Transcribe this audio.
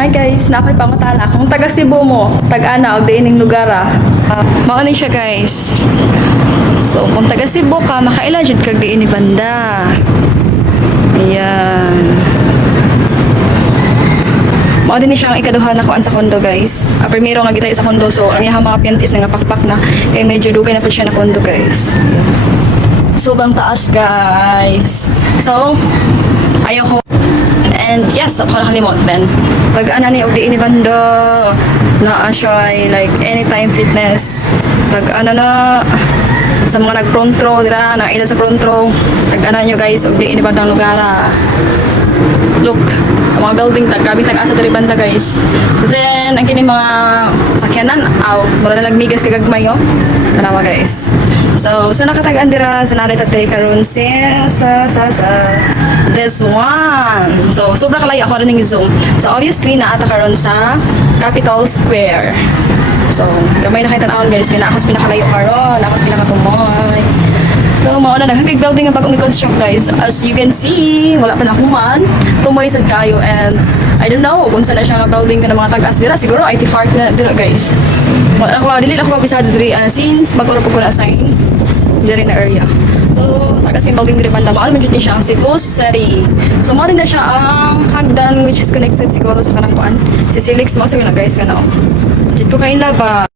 Hi guys, nakoy pangutana. Kung taga Cebu mo, taga-ana og diining lugar mao ni siya guys. So, kung taga Cebu ka, makaila jud kag diini banda. Ayan. Mao din ni siya ang ikaduha na kuan sa kondo guys. Primero nga gitay sa kondo, so ang iyang mga piantis nga pakpak na kay medyo dugay na pud siya na kondo guys. Ayan. Sobrang taas guys. So, ayaw ko. And yes, ako nakalimot then. Pag ana ni og diini banda na siya like anytime fitness. Pag ana na sa mga nag-front row dira, na ila sa front row. Pag ana nyo guys og diini bandang lugar. Look, ang mga building grabe tag-asa diri banda guys. Then ang kini mga sakyanan, mura na nagmigas kagagmay oh. Tanawa guys. So, sa nakatagaan dira sa nalit at karon sa this one. So, sobra kalayo ako rin zoom. So, obviously, naata karon sa Capitol Square. So, gamay na kayo tanawon guys. Kaya naakos pinakalayo karon, naakos pinakatumoy. So, mauna na kag building ang bagong i-construct guys. As you can see, wala pa na human. Tumoy sad kayo and I don't know kung saan na siya nga building ka ng mga tagas dira. Siguro IT Park na dira guys. Wala ako, dili ako kabisado diri since mag-uro po ko na assign diri na area. So, tagas yung building diri banda. Maal man jud ni siya ang Cebu City. So, maal na siya ang hagdan which is connected siguro sa kanang kuan. Si Silix mo na guys kana. Jud ko kain laba.